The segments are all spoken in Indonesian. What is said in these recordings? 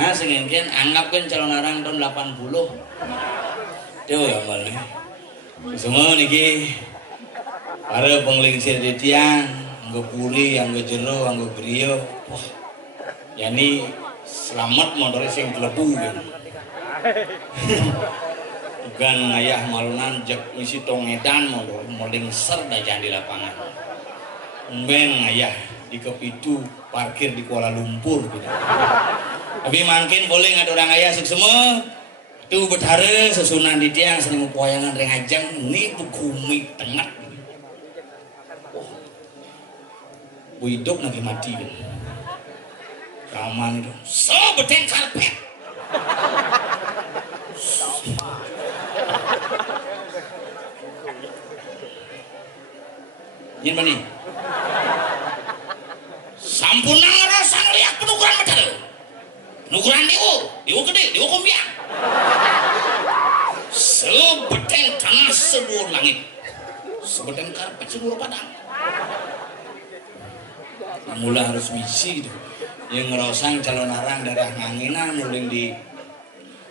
Nah sengengken anggapkan calon arang tahun 80 tuh ya malah semua niki para penglingsir di tiang anggo puri, anggo jero, anggo griyo wah yani selamat motor sing klebu kan bukan ngayah malunan jek misi tongedan motor moling ser dajan di lapangan men ngayah di Kepitu parkir di Kuala Lumpur gitu tapi makin boleh nggak orang ayah semua tuh betara sesunan di tiang seni poyangan rengajang ini bukumi tengah oh hidup lagi mati kan raman itu so beteng karpet ini mana sampun ngerasa ngeliat penukuran betara nukuran diu gede, diu kumpiang sebeteng tanah seluruh langit sebeteng karpet seluruh padang mula harus misi gitu yang ngerosang calon arang darah nganginan muling di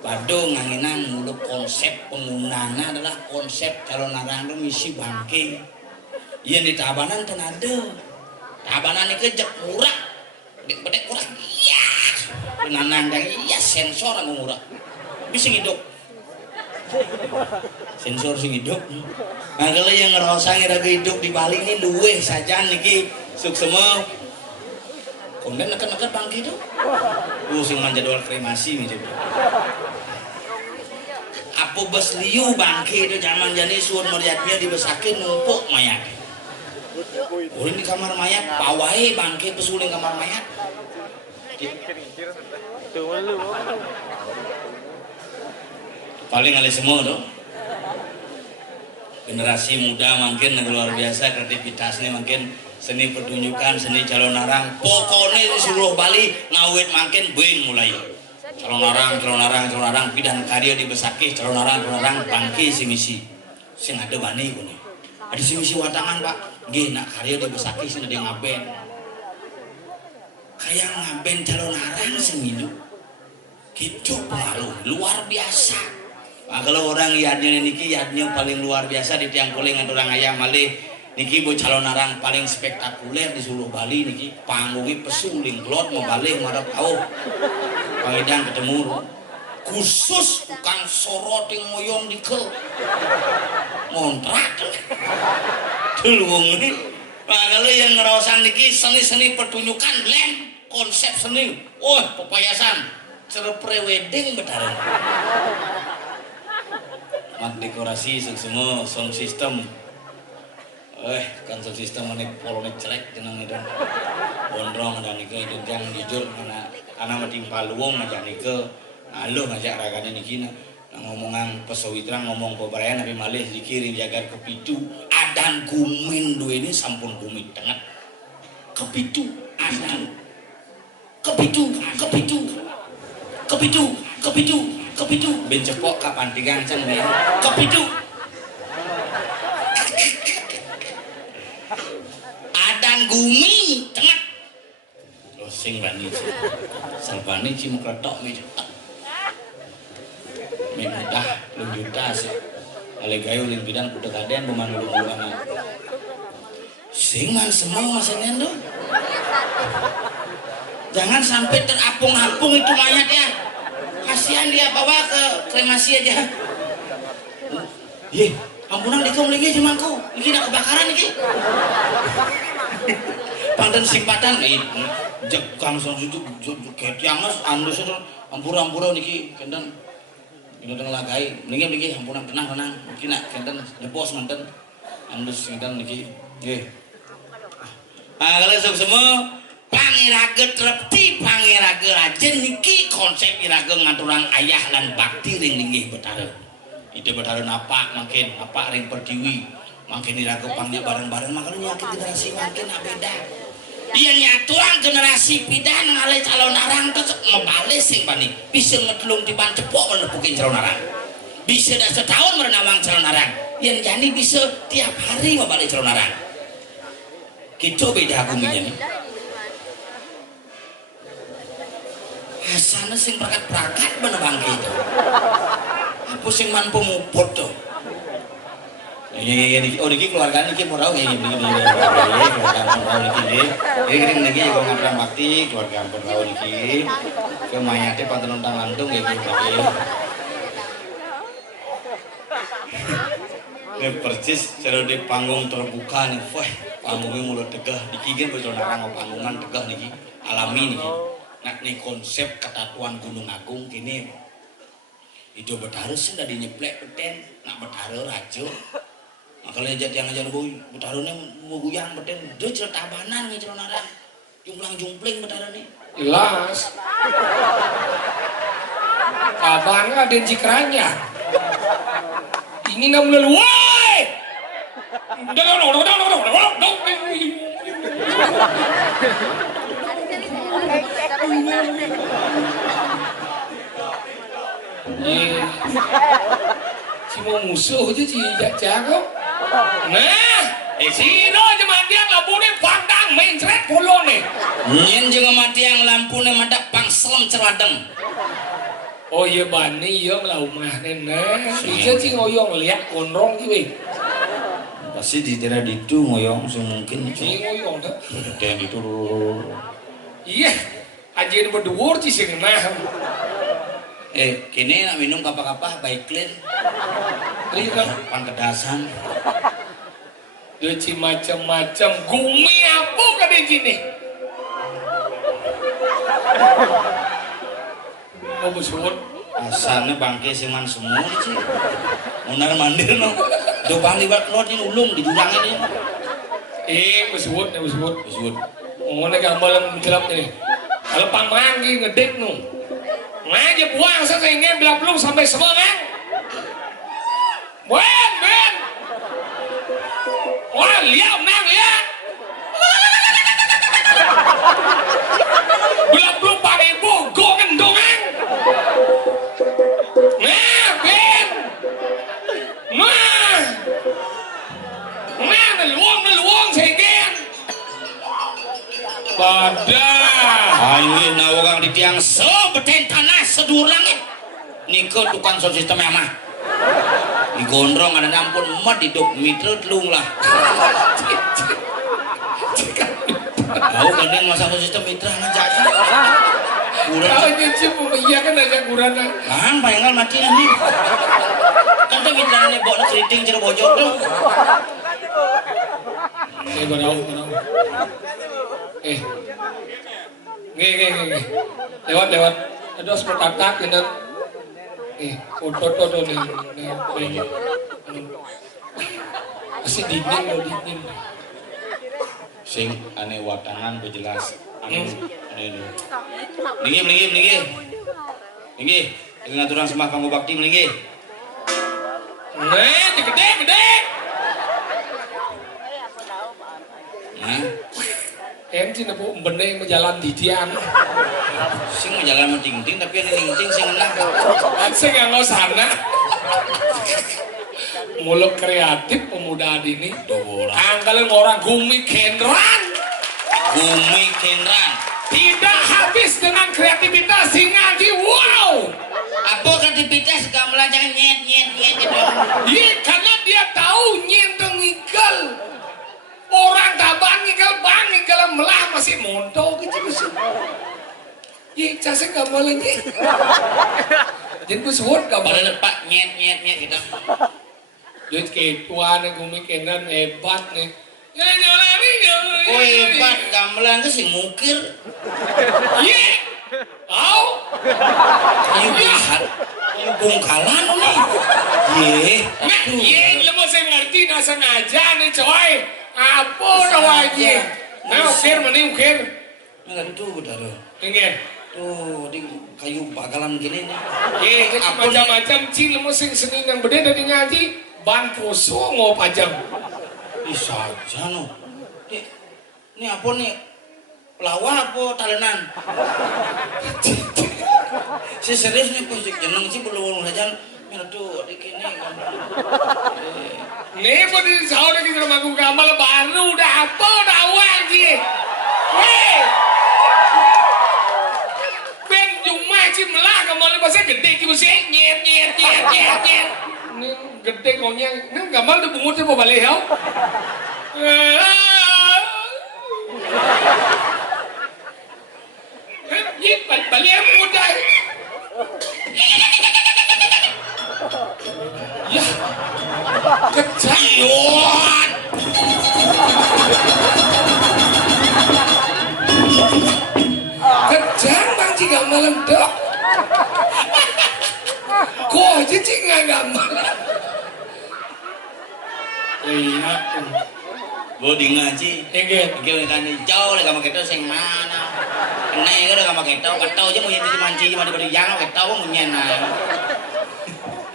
Badung nganginan mulu konsep penggunaannya adalah konsep calon arang itu misi bangke yang di Tabanan kan ada Tabanan ini kejek murah bedek murah iya nanandang iya sensor yang murah bisa hidup sensor sing hidup nah kalau yang ngerasa ngira hidup di Bali ini luweh saja niki suksema kemudian neken-neken bangki itu sing manjadwal kremasi gitu apa bes liu bangki itu zaman jani suun meriatnya dibesakin numpuk mayat boleh di kamar mayat pawai bangki pesuling kamar mayat paling alih semua tuh generasi muda makin luar biasa kreativitasnya makin seni pertunjukan seni calon arang pokoknya di seluruh Bali ngawit makin buin mulai calon arang pidan karya dibesaki calon arang bangki si misi sing ada bani kuning ada si misi watangan pak gih nak karya dibesaki sing ada ngaben kayak ngaben calon arang sing hidup gitu pengaruh luar biasa. Nah, kalau orang yadnya niki yadnya paling luar biasa di tiang kuling atau orang ayam malih niki bu calon arang paling spektakuler di seluruh Bali niki panggungnya pesuling klot mau balik marah tahu pangidang ketemu khusus bukan sorot yang moyong di ke montrak tulung ini. Nah, kalau yang ngerawasan niki seni-seni pertunjukan lem konsep seni pepayasan cerepre wedding bedaran mat dekorasi semua sound system kan sound system ini polonet celek jenang itu bondrong ada nika itu yang jujur karena mati paluung aja nika aluh ngajak raganya nikina ngomongan pesawitra ngomong pebarayan tapi malih dikirim jagar Kepitu adan gumin dua ini sampun gumin tengah Kepitu adan Kepitu ben cepok kapan tigang can ya Kepitu adan gumi tengah losing bani salbani cim kletok mi mudah lunjuta sih ale gayo lin bidan kuda kaden pemandu ulama sing man semua masanya tuh jangan sampai terapung-apung itu mayat ya kasihan dia bawa ke kremasi aja ampunan dikau lagi cuman kau ini nak kebakaran ini pandan simpatan jekang sujud ketiangas andus itu ampura niki kendan ini udah ngelakai mendingan niki ampunan tenang mungkin nak kendan debos manten andus kendan niki kalau semua pangirage trepti pangirage rajin niki konsep irage ngaturang ayah lan bakti ring linggih betara ide betara apa makin apa ring pertiwi makin irage pangnya bareng-bareng makanya nyakit generasi makin beda dia nyaturang generasi pidan ngale calon arang tuh ngebales sing bani bisa ngedelung di ban cepok menepukin calon arang bisa dah setahun merenawang calon arang yang jadi bisa tiap hari ngebales calon arang gitu beda hukumnya nih Asana sing prakat bener bangke itu. Apa sing mampu muput tuh? Ini oh niki keluarga niki mau tahu ini keluarga niki. Ini niki kalau ngapain bakti keluarga pun tahu niki. Ke mayatnya pantenon lantung ya niki. Ini persis cara di panggung terbuka nih, wah panggungnya mulai tegah. Niki kan bersaudara mau panggungan tegah niki alami niki. Nah nih konsep ketatuan Gunung Agung gini itu bertaruh sih udah dinyeplek beten nak bertaruh rajo makanya jadi yang aja gue bertaruhnya mau guyang beten dia cerita abanan nih cerita narang jumpling bertaruh nih jelas kabarnya ada cikranya ini namanya woi si mau musuh aja si jago nah si no cuma dia lampunya pandang main ceret polo nih nyen juga mati yang lampunya mata pangselem ceradeng oh iya bani iya melau mah nenek iya sih ngoyong lihat konrong gitu pasti di daerah itu ngoyong semungkin ini ngoyong tuh dan itu iya aja berdua sih sih nah kini nak minum kapah-kapah baik clear iya kan pangkedasan lucu macam-macam gumi apa kan di sini mau besut asalnya bangke seman semua sih munar mandir no do bang libat keluar ini ulung di jurang ini besut oh ini gambar menjelap nih kalau pangmangi ngedek no aja buang sehingga belum sampai semangat Ben wah lihat nang lihat belum pakai bogo gendongan nah Ben nah meluang sehingga badah ini nawang di tiang sebeten tanah sedur langit nike tukang sound system mah digondrong ada nampun emat hidup mitro telung lah tahu gandeng masa sound system mitra ngajak kurang kalau nyuci iya kan aja kurang kan bayangkan mati nanti kan tuh mitranya bawa keriting cara bojok tuh gue tahu Nge. Lewat. Aduh seperti tak ini. Foto nih. Masih dingin. Sing aneh watangan berjelas. Aneh. Ninggi. Ini ngaturan semah kanggo bakti ninggi. Gede. Nah. Enti nepu bening menjalan di tiang. Sing menjalan menting tapi ini ningting sing enak. Sing nggak sana. Mulut kreatif pemuda ini. Angkalen orang Gumi Kendran. Tidak habis dengan kreativitas si ngaji. Wow. Apa kreativitas gamelan jangan nyet gitu. Iya karena dia tahu nyenteng ngikal. Orang tabang ngikal melah masih montok gitu. Iya casnya gak boleh nyet. Jadi gue sebut gak boleh. Pak nyet gitu. Jadi kayak tuan yang Gumi Kendran hebat nih. Oh hebat gamelan itu sih mukir. Iya. Tahu? Ayo bongkalan nih. Iya, lu mau saya ngerti nasa ngaja nih coy. Apa namanya? Nah, ukir. Enggak itu betul. Ingat. Tuh di kayu bakalan gini nih. Iya, macam-macam cil lu mau seni yang beda dari ngaji. Ban poso mau pajang. Bisa aja no. Ini apa nih? Pelawak apa talenan? Si serius nih posik jeneng sih belum aja. Aduh, adik ini. Nih, kok di saudara kita maku gamal baru udah apa udah awal sih. Hei, Ben pasti gede ki mesti nyet. Ini gede konyang. Ini gambar tuh bungutnya mau balik ya. Yip, balik yang muda. Ya, kejayaan. Kejang bang jika malam dok. Kok aja jika nggak malam. Iya. Gue di ngaji. Enggak. Gue kan jauh lagi sama kita sing mana. Nek gue udah sama kita, kata aja mau jadi manci cuma diberi yang kita mau nyena.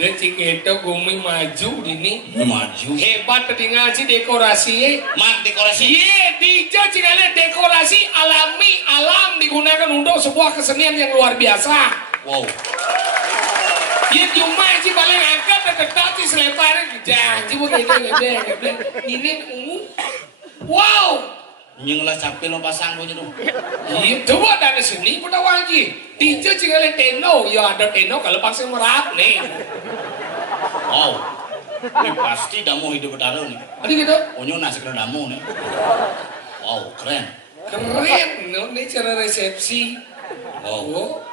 Dan ciketo gumi maju ini Maju. hebat tadi ngaji dekorasi. Mak dekorasi. Iya, dijo cingale dekorasi alami alam digunakan untuk sebuah kesenian yang luar biasa. Wow. Iya cuma sih paling angkat tetap sih seleparnya janji begitu gede. Ini wow. Yang lah capek lo pasang punya tuh. Iya, coba dari sini pada wajib. Dijo cingale teno, ya ada teno kalau pasang merap nih. Wow. Ini pasti damu hidup bertaruh nih. Ada gitu? Punya nasi kena damu nih. Wow, keren. Keren, no, ini cara resepsi. Wow. Oh.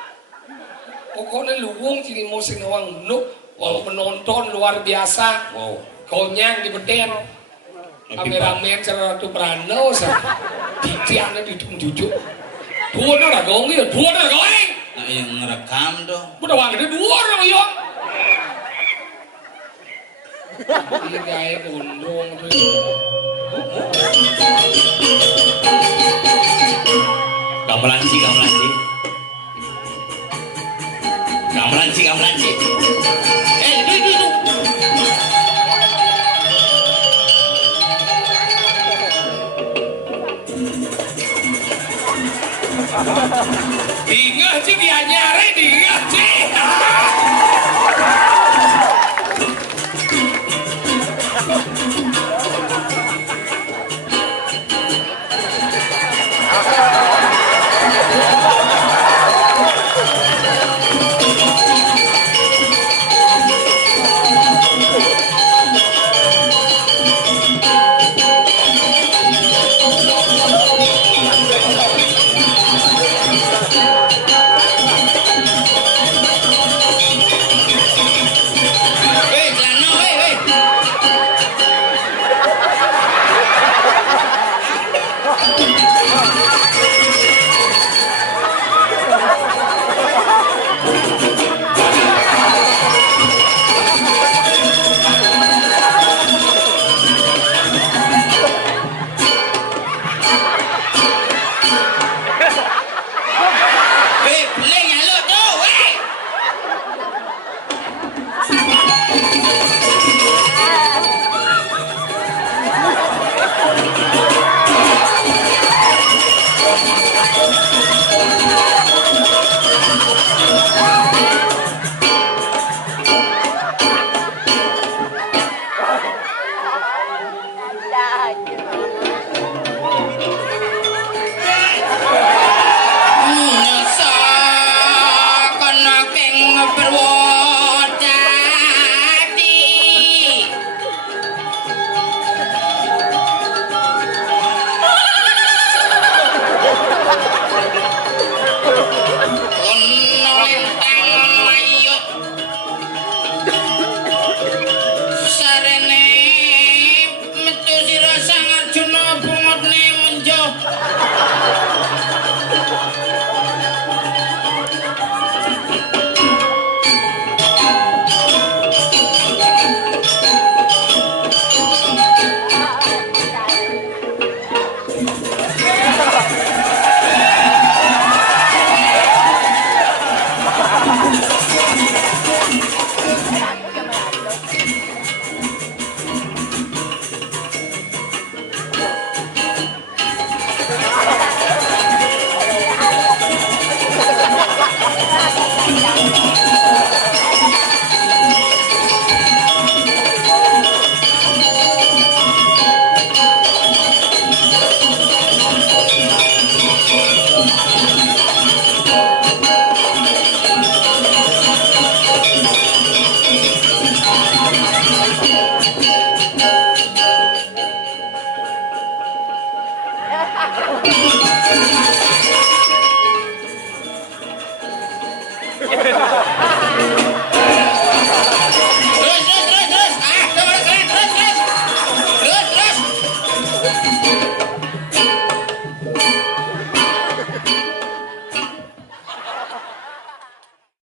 Pokoknya luwung sini mau sinawang nuk, kalau penonton luar biasa. Wow. Konyang di beden. Kameramen cara Ratu Prano sa. Titiannya ditunjuk. Dua orang gong ya, dua orang gong. Nah yang ngerekam tuh. Udah wangi dua orang yo. Ini kayak gondong tuh. Gamelan sih. Itu. Dingah sih dia nyari dingah sih.